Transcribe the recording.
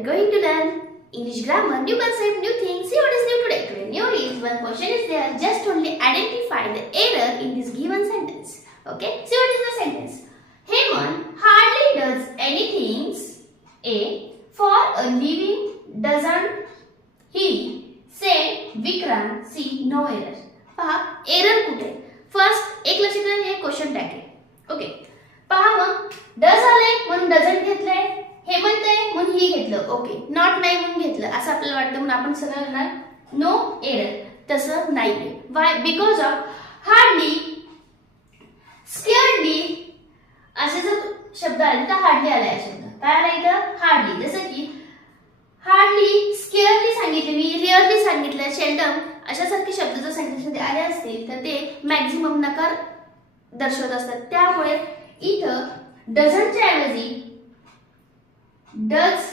are going to learn English grammar, new concept, new things. See what is new today. Today new is one question is there. Just only identify the error in this given sentence. Okay. See what is the sentence. Hemant hardly does anything. A. For a living doesn't he? Say Vikrant. C. No error. पहा error कुठे. First एक लक्षात ठेवा हे question tag आहे. Okay. पहा मग does आले म्हणून डझंट घेतलंय. हेमंत आहे म्हणून ही घेतलं. ओके. नॉट नाही म्हणून घेतलं असं आपल्याला वाटतं म्हणून आपण सरळ लिहिणार नो एरर. तसं नाहीये. Why? Because of hardly, scaredly असे जर शब्द आले तर हार्डली आलाय शब्द. काय आला इथं? हार्डली. जसं की हार्डली, स्केअरली सांगितले मी, रिअरली सांगितलं, शेल्डम अशासारखे शब्द जर सेंटेन्समध्ये आले असतील तर ते मॅक्झिमम नकार दर्शवत असतात. त्यामुळे इथं डझंटच्या ऐवजी डज